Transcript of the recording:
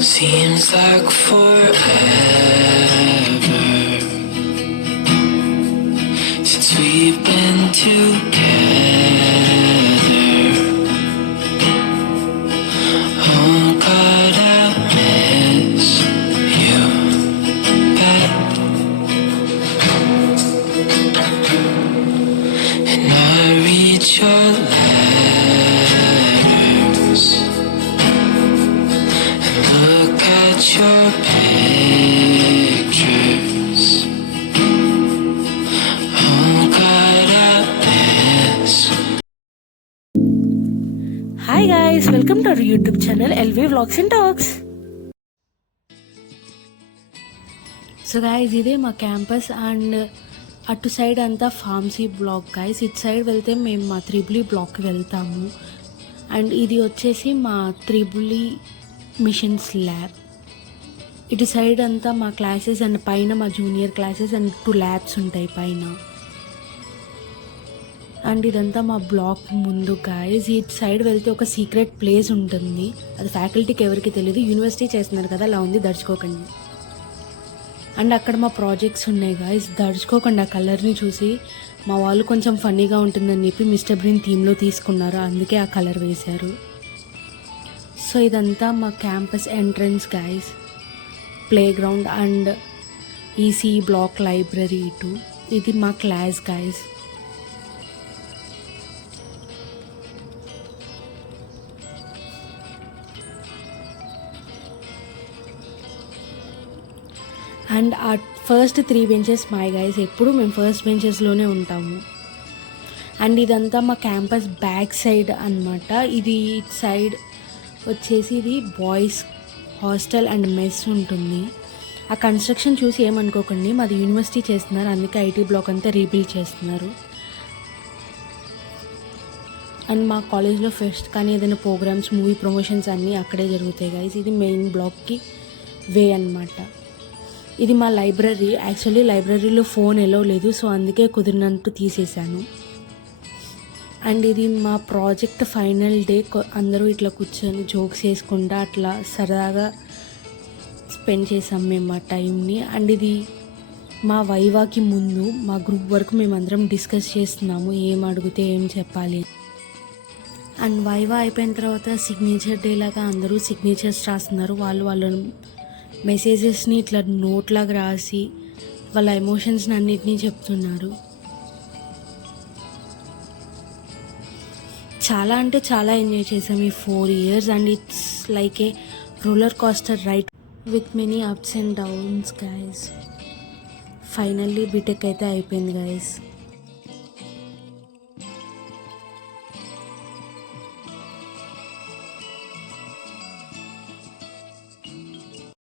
Seems like forever since we've been together. Oh God, I miss you bad, and I read your letters and look at your pictures. Oh God, I miss. Hi guys, welcome to our YouTube channel LV Vlogs and Talks. So guys ఇదే మా campus and అటు సైడ్ అంతా pharmacy black guys. ఇటు సైడ్ వెళ్తే మేము మా త్రిబులి బ్లాక్కి వెళ్తాము. అండ్ ఇది వచ్చేసి మా త్రిబులి మిషన్స్ ల్యాబ్. ఇటు సైడ్ అంతా మా క్లాసెస్ అండ్ పైన మా జూనియర్ క్లాసెస్ అండ్ 2 ల్యాబ్స్ ఉంటాయి పైన. అండ్ ఇదంతా మా బ్లాక్ ముందు గైస్. ఇటు సైడ్ వెళ్తే ఒక సీక్రెట్ ప్లేస్ ఉంటుంది, అది ఫ్యాకల్టీకి ఎవరికి తెలియదు. యూనివర్సిటీ చేస్తున్నారు కదా, అలా ఉంది, దడుచుకోకండి. అండ్ అక్కడ మా ప్రాజెక్ట్స్ ఉన్నాయి గైస్, దడుచుకోకండి. ఆ కలర్ని చూసి మా వాళ్ళు కొంచెం ఫన్నీగా ఉంటుందని చెప్పి మిస్టర్ బ్రీన్ థీమ్లో తీసుకున్నారు, అందుకే ఆ కలర్ వేశారు. సో ఇదంతా మా campus entrance guys, playground and EC block library. ఇటు ఇది మా క్లాస్ గైస్. అండ్ ఆ ఫస్ట్ 3 బెంచెస్ మై గైస్, ఎప్పుడు మేము ఫస్ట్ బెంచెస్లోనే ఉంటాము. అండ్ ఇదంతా మా క్యాంపస్ బ్యాక్ సైడ్ అన్నమాట. ఇది ఇట్ సైడ్ వచ్చేసి ఇది బాయ్స్ హాస్టల్ అండ్ మెస్ ఉంటుంది. ఆ కన్స్ట్రక్షన్ చూసి ఏమనుకోకండి, మాది యూనివర్సిటీ చేస్తున్నారు, అందుకే ఐటీ బ్లాక్ అంతా రీబిల్డ్ చేస్తున్నారు. అండ్ మా కాలేజ్లో ఫెస్ట్ కానీ ఏదైనా ప్రోగ్రామ్స్, మూవీ ప్రమోషన్స్ అన్నీ అక్కడే జరుగుతాయి గైస్. ఇది మెయిన్ బ్లాక్కి వే అన్నమాట. ఇది మా లైబ్రరీ. యాక్చువల్లీ లైబ్రరీలో ఫోన్ ఎలో లేదు, సో అందుకే కుదిరినంత తీసేసాను. అండ్ ఇది మా ప్రాజెక్ట్ ఫైనల్ డే. అందరూ ఇట్లా కూర్చొని జోక్స్ వేసుకుంటా అట్లా సరదాగా స్పెండ్ చేసాం మేము మా టైంని. అండ్ ఇది మా వైవాకి ముందు మా గ్రూప్ వరకు మేమందరం డిస్కస్ చేస్తున్నాము, ఏం అడిగితే ఏం చెప్పాలి. అండ్ వైవా అయిపోయిన తర్వాత సిగ్నేచర్ డే లాగా అందరూ సిగ్నేచర్స్ రాస్తున్నారు. వాళ్ళ మెసేజెస్ని ఇట్లా నోట్లాగా రాసి వాళ్ళ ఎమోషన్స్ని అన్నిటినీ చెప్తున్నారు. చాలా అంటే చాలా ఎంజాయ్ చేసాం ఈ 4 years. And it's like a roller coaster ride with many ups and downs guys. Finally BTech అయితే అయిపోయింది గైస్.